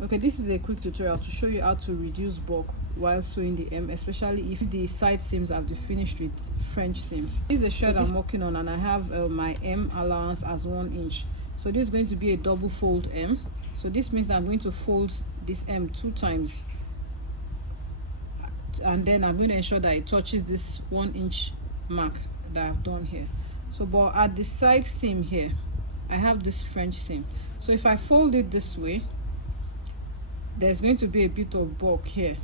Okay, this is a quick tutorial to show you how to reduce bulk while sewing the hem, especially if the side seams have been finished with French seams. This is a shirt I'm working on, and I have my hem allowance as 1 inch. So this is going to be a double fold hem. So this means that I'm going to fold this hem 2 times, and then I'm going to ensure that it touches this 1 inch mark that I've done here. So but at the side seam here, I have this French seam. So if I fold it this way, there's going to be a bit of bulk here,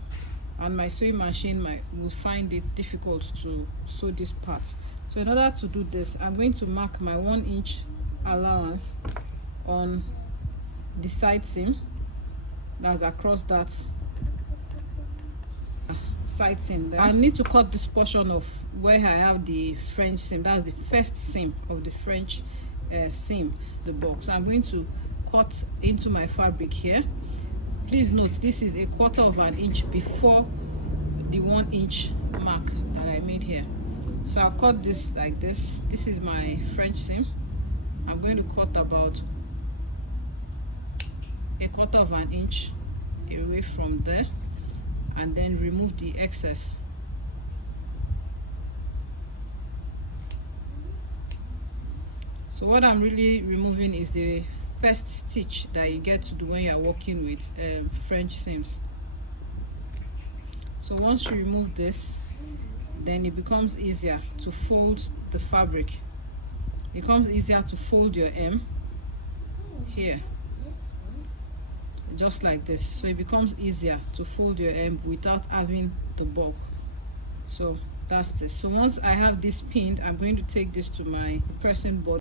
and my sewing machine will find it difficult to sew this part. So in order to do this, I'm going to mark my 1 inch allowance on the side seam that's across that side seam there. I need to cut this portion of where I have the French seam. That's the first seam of the French seam, the box. So I'm going to cut into my fabric here. Please note, this is 1/4 of an inch before the 1 inch mark that I made here. So I'll cut this like this. This is my French seam. I'm going to cut about 1/4 of an inch away from there, and then remove the excess. So what I'm really removing is the first stitch that you get to do when you're working with French seams. So once you remove this, then it becomes easier to fold the fabric. It becomes easier to fold your hem here, just like this. So it becomes easier to fold your hem without having the bulk. So that's this. So once I have this pinned, I'm going to take this to my pressing board.